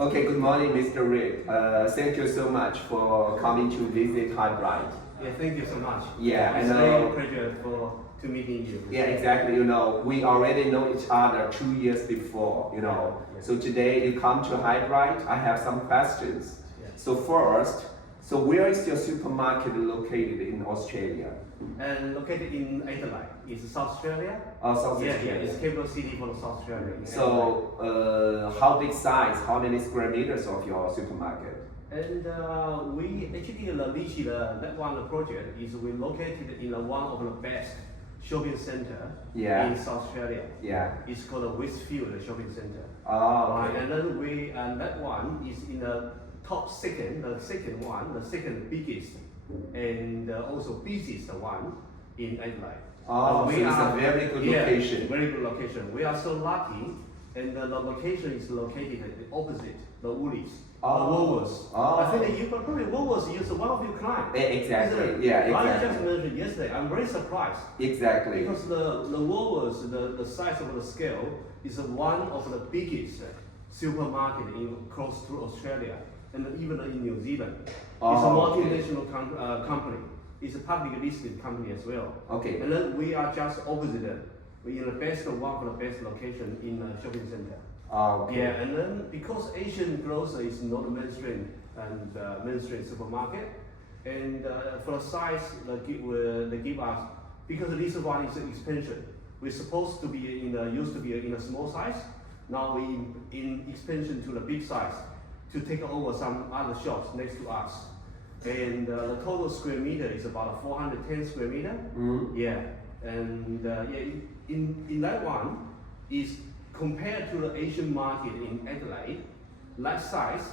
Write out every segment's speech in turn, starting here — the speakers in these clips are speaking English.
Okay, good morning, Mr. Rick. Thank you so much for coming to visit Highbright. Yeah, thank you so much. Yeah, it's I know. a pleasure to meeting you. Yeah, exactly. We already know each other 2 years before. Yeah. So today you come to Highbright. I have some questions. Yeah. So first, where is your supermarket located in Australia? And located in Adelaide, it's South Australia. Oh, South Yeah, Australia. it's capital city for South Australia. So, how big size? How many square meters of your supermarket? And we actually reached that one project is we located in one of the best shopping center in South Australia. Yeah. It's called the Westfield Shopping Center. Oh, okay. And then that one is in the top second, the second biggest, and also busiest one in Adelaide. Oh, so it's a very good location. Very good location. We are so lucky, and the location is located at the opposite the Woolies. Woolworths. I think you probably Woolworths is one of your clients. Exactly. Yeah, exactly. I just mentioned yesterday. I'm very surprised. Exactly. Because the Woolworths, the size of the scale is one of the biggest supermarket across through Australia and even in New Zealand. It's a multinational company. It's a publicly listed company as well. Okay. And then we are just opposite. We're in the best one of the best location in the shopping center. Okay. Yeah, and then because Asian grocer is not a mainstream and mainstream supermarket, and for the size they give us, because this one is an expansion. We're supposed to be used to be in a small size. Now we in expansion to the big size to take over some other shops next to us. And the total square meter is about 410 square meter. Mm-hmm. Yeah, and in that one is compared to the Asian market in Adelaide, that size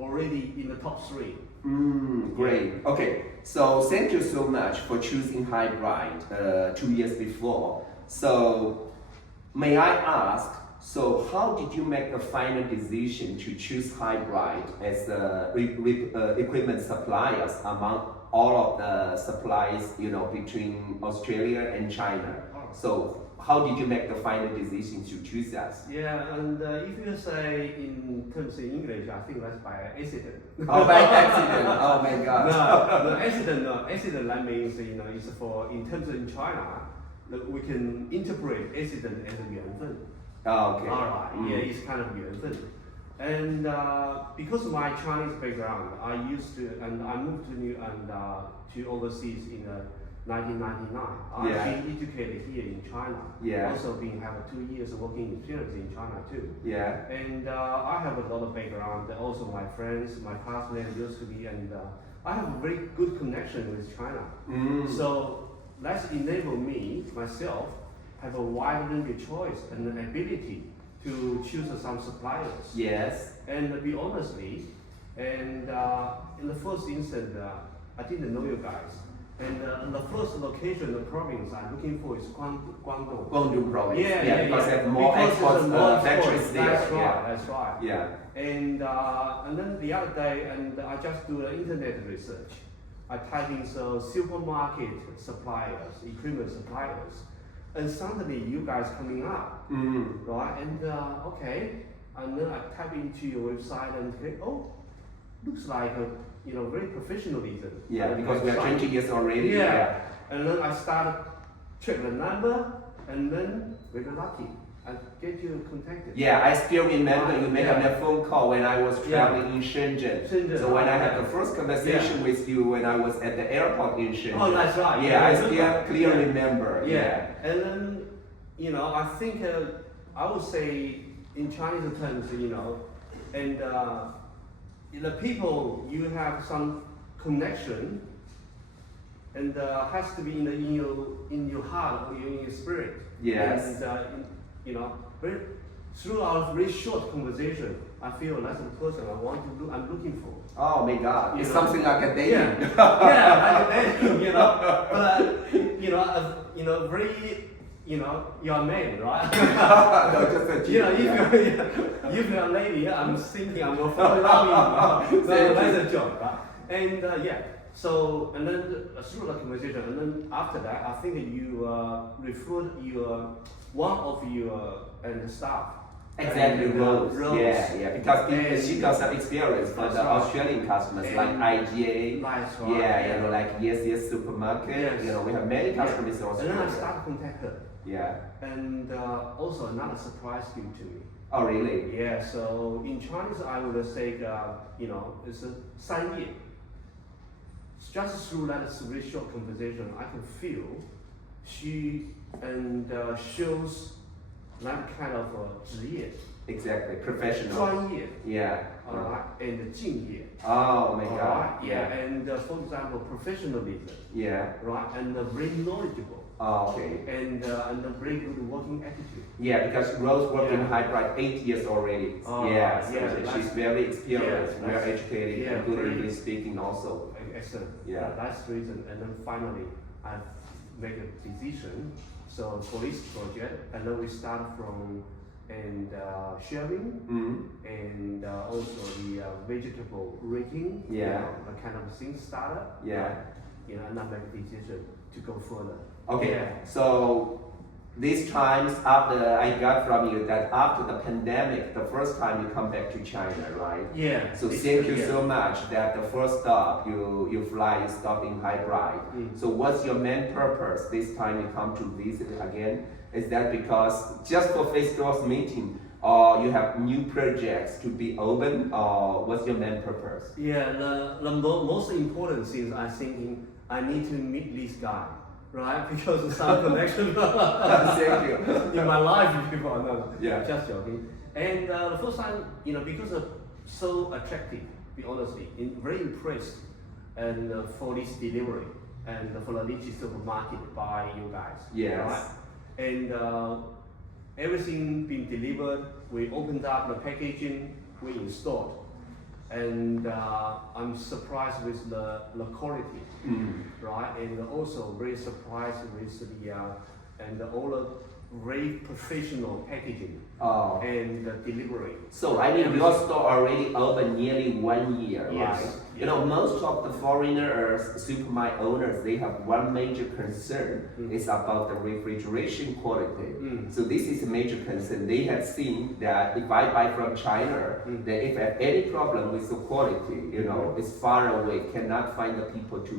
already in the top 3. Great. Okay, so thank you so much for choosing Highbright 2 years before. So may I ask, so how did you make the final decision to choose Highbright as the equipment suppliers among all of the suppliers, between Australia and China? So how did you make the final decision to choose us? Yeah, and if you say in terms of English, I think that's by accident. Oh, by accident! Oh my God! No, accident. That means it's for in terms of in China, we can interpret accident as a 缘分. Oh, okay. Alright, yeah, it's kind of 缘分. And because of my Chinese background, I moved to overseas in 1999. I've been educated here in China. Yeah. Also have 2 years of working experience in China too. Yeah. And I have a lot of background. Also my friends, my classmates used to be, and I have a very good connection with China. So that's enabled me myself have a wide range of choice and an ability to choose some suppliers. Yes. And to be honestly, and in the first instance, I didn't know you guys. And the first location, the province I'm looking for is Guangdong. Guangdong province. Yeah, because they have more export factories there. That's right. Yeah. And then the other day, and I just do the internet research. I type in supermarket suppliers, equipment suppliers, and suddenly you guys coming up, right? And okay, and then I type into your website and say, oh, looks like very professionalism. Yeah, because we are 20 years already. Yeah. And then I started check the number, and then we got lucky. I get you contacted. Yeah, I still remember you made a phone call when I was traveling in Shenzhen. So when I had the first conversation with you when I was at the airport in Shenzhen. Oh, that's right. Yeah, I still clearly remember. Yeah. And then, I think I would say in Chinese terms, and the people you have some connection, and has to be in your heart or in your spirit. Yes. And through our very short conversation, I feel that's the person I'm looking for. Oh my God! It's something like a dating. Yeah, like a dating. But very. You're a man, right? No, just a if you're a lady, I'm thinking I'm gonna fall in love with you. So that's a joke, right? And so and then through the conversation, and then after that, I think you referred one of your staff Exactly, and, Rose. Rose. Yeah, because And- she got some experience for That's the right. Australian customers like And- IGA. That's right. Yeah, you know, like Yes supermarket. Yes. You know, we have many Yeah. customers in And then I Australia. started to contact her. Yeah. And also another surprise thing to me. Oh, really? Yeah, so in Chinese I would say, it's a 3页. Just through that very short conversation, I can feel she shows that kind of 职业, Exactly, professional. 专业, Yeah. alright, and 敬业. Oh my Alright, God. yeah, and for example, professionalism, Yeah. right, and very knowledgeable, Oh, okay. and a very good working attitude. Yeah, because Rose worked in Yeah. Highbright 8 years already. Oh, yeah, so yeah, she's that's- very experienced, yeah, well that's- educated, yeah, and good very- English speaking also. Excellent. Yeah. That's the reason. And then finally, I make a decision. So for this project, and then we start from sharing Mm. and also the vegetable raking. Yeah. The kind of thing started. Yeah. And I make a decision to go further. Okay, Yeah. so these times after I got from you that after the pandemic, the first time you come back to China, right? Yeah. So it's- thank you yeah. so much that the first stop you fly, you stop in Highbright. Mm. So what's your main purpose this time you come to visit again? Is that because just for face-to-face meeting, or you have new projects to be open, or what's your main purpose? Yeah, the most important thing I thinking I need to meet this guy, right? Because of some connection Thank you. in my life before. No, Yeah. just joking. And the first time, because of so attractive, be honestly, very impressed, and for this delivery and for the Lychee supermarket by you guys. Yes. Right? And everything being delivered, we opened up the packaging, we installed. And I'm surprised with the quality, Mm. right? And also very surprised with the and all the very professional packaging Oh. and delivery. So I mean, your store already open nearly 1 year, Yes, right? yes. You know, most of the foreigners, supermarket owners, they have one major concern. Mm. It's about the refrigeration quality. Mm. So this is a major concern. They have seen that if I buy from China, Mm. that if I have any problem with the quality, you know, it's far away, cannot find the people to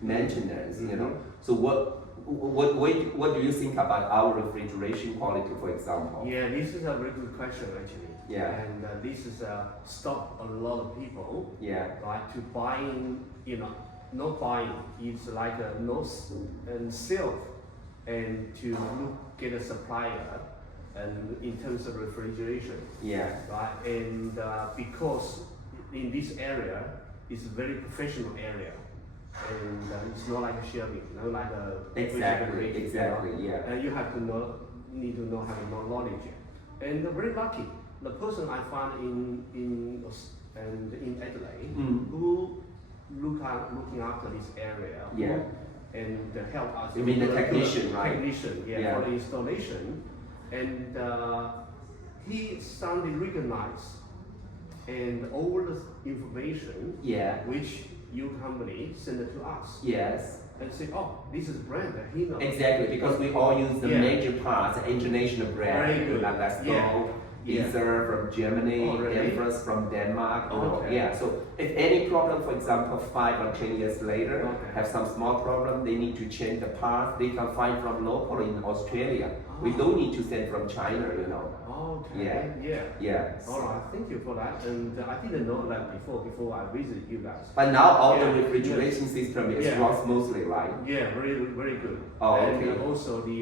maintenance, you know. So what do you think about our refrigeration quality, for example? Yeah, this is a very good question actually. Yeah. And this is stop a lot of people, Yeah. right, to buying, not buying. It's like a no and sell, and to get a supplier, and in terms of refrigeration, Yeah. right? And because in this area, it's a very professional area, and it's not like a shelving, not like a Exactly, refrigerator, exactly, yeah. And you have to need to have more knowledge. And very lucky, the person I found in Adelaide Mm. who looking after this area, Yeah. and help us. You mean the do technician, right? Technician, yeah, Yeah. for the installation, and he suddenly recognized and all the information Yeah. which your company sent it to us, Yes. and say, oh, this is brand that he knows. Exactly, because we all use the Yeah. major parts, international brand, Very good. like Let's Yeah. Go, Yeah. Ether from Germany, Oh, really? Empress from Denmark. You know. Okay. Yeah. So if any problem, for example, 5 or 10 years later, Okay. have some small problem, they need to change the part. They can find from local in Australia. We Oh. don't need to send from China. You know. Okay. Yeah. Yeah. Yeah. All right. Thank you for that. And I didn't know that before I visited you guys. But now all the Yeah. refrigeration system is Yeah. run smoothly, right? Yeah, very good. Oh, and okay. also the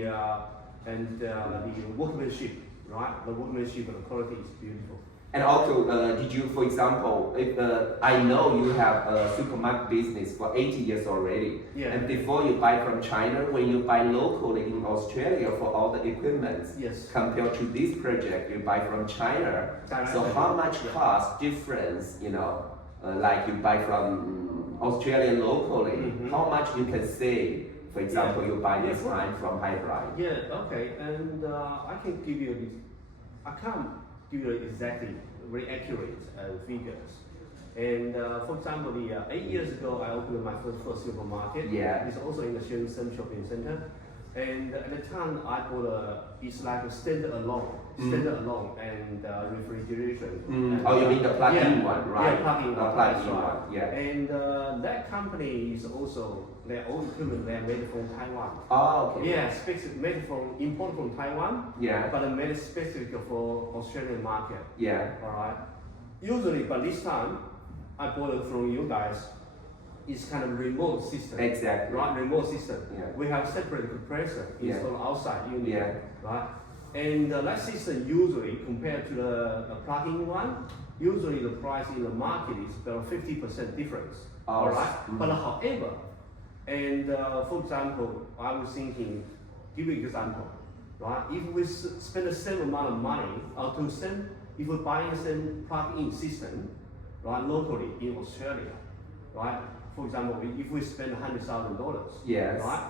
workmanship, right? The workmanship and the quality is beautiful. And also, did you, for example, if, I know you have a supermarket business for 80 years already. Yeah. And before you buy from China, when you buy locally in Australia for all the equipment, Yes. compared to this project, you buy from China. So Directly. how much Yeah. cost difference, like you buy from Australia locally, Mhm. how much you can save? For example, you buy this Yeah. time from Highbright. Yeah. Okay. And I can give you this. I can't give you exactly very accurate figures. And for example, 8 years ago, I opened my first supermarket. Yeah. It's also in the Shenzhen shopping center. And at the time, I bought it's like a standalone and refrigeration. And, Oh, you mean the plug-in yeah, one, right? Yeah, plug-in one. Plug-in that's right. one, yeah. And that company is also their own equipment. They are made from Taiwan. Oh, okay. Yeah, made from imported from Taiwan. Yeah. But made specific for Australian market. Yeah. All right. Usually, but this time, I bought it from you guys. It's kind of remote system. Exactly. Right, remote system. Yeah. We have separate compressor Yeah. installed outside unit. Yeah. Right. And that system usually compared to the plug-in one, usually the price in the market is about 50% difference. Oh, all right. mm-hmm. But however, and for example, I was thinking, give you an example, right? If we spend the same amount of money, if we buy the same plug-in system, right, locally in Australia, right? For example, if we spend $100,000, Yes. right?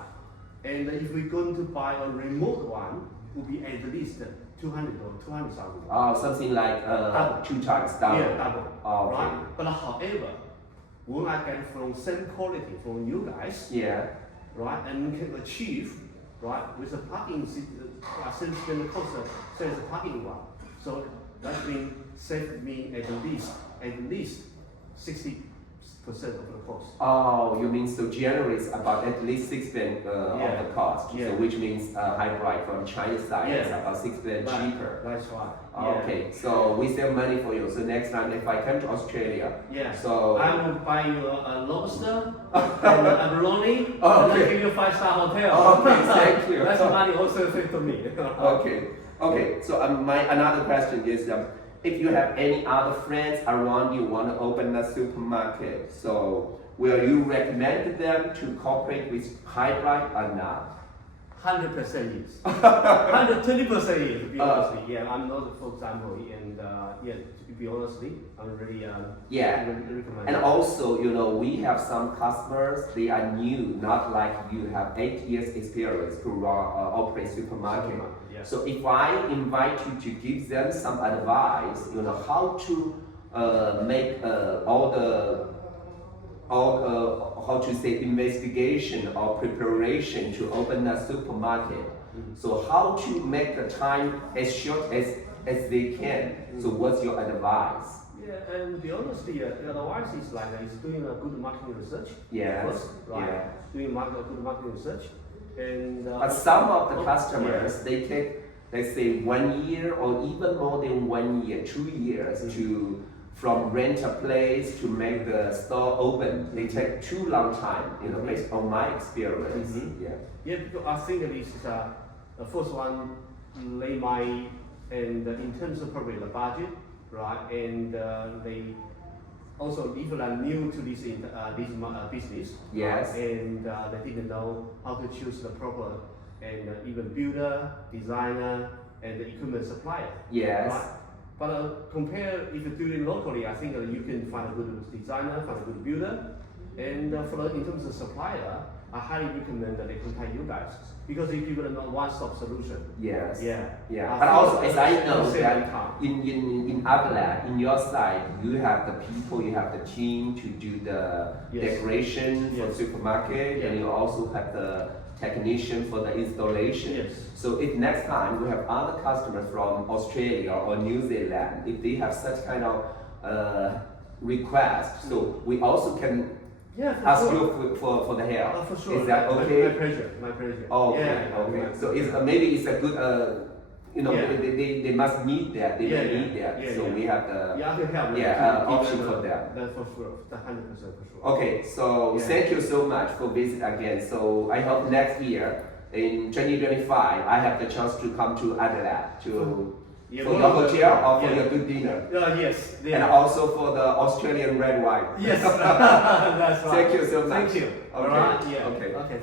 And if we're going to buy a remote one, it will be at least 200 or 200,000. Oh, something like Double. 2 times double. Yeah, double. Oh, okay. Right? But however, when I get from same quality from you guys, Yeah. right, and can achieve, right, with a plug-in system, same spend cost as a plug-in one. So that means save me at least 60% of the cost. Oh, you mean so generally it's about at least 6% of Yeah. the cost. Yeah. So which means Highbright from China side is Yeah. about 6% Right. cheaper. That's right. Okay, so we save money for you. So next time if I come to Australia, Yeah. so I will buy you a lobster and a abalone, Oh, and okay. I'll give you a 5-star hotel. Okay, thank you. That's money also saved to me. Okay. So my another question is, if you have any other friends around you want to open a supermarket, so will you recommend them to cooperate with Highbright or not? 100% yes. 120% yes, to be honest. Yeah, I'm not, for example, and to be honestly, I'm really Yeah. really recommend. And also, we have some customers, they are new, not like you have 8 years experience to operate supermarket. Yeah. So if I invite you to give them some advice, how to make how to say investigation or preparation to open a supermarket. Mm-hmm. So how to make the time as short as they can. So what's your advice? Yeah, and to be honest, the advice is like is doing a good marketing research. Yes. First, right? Yeah. Doing good marketing research, and But some of the customers, they take, let's say 1 year or even more than 1 year, 2 years from rent a place to make the store open. They take too long time, based on my experience. Mhm. Yeah. Yeah, because I think this is the first one, and in terms of probably the budget, right? And they also even are new to this business. Yes. And they didn't know how to choose the proper and even builder, designer, and the equipment supplier. Yes. Right? But compare if you do it locally, I think you can find a good designer, find a good builder, and in terms of supplier, I highly recommend that they contact you guys because you give them a one-stop solution. Yes. Yeah. Yeah. But also, as I know save that time. in Adelaide, in your side, you have the people, you have the team to do the Yes. decoration for Yes. supermarket, Yeah. and you also have the technician for the installation. Yes. So if next time we have other customers from Australia or New Zealand, if they have such kind of request, so we also can Yeah, for ask sure. you for the help. For sure. Is that My okay? pleasure. My pleasure. Okay, Yeah. okay. So maybe it's a good, Yeah. they must need that. They Yeah, may yeah. need that. Yeah, so yeah. we have the. Yeah, I can help. Option for them. That's for sure. 100% for sure. Okay, so Yeah. thank you so much for visit again. So I hope next year in 2025 I have the chance to come to Adelaide Yeah, for your hotel or for yeah. your good dinner, Yes. and Yeah. also for the Australian red wine. Yes. That's right. Thank you so much. Thank you. Okay. All right. Yeah. Okay. Okay.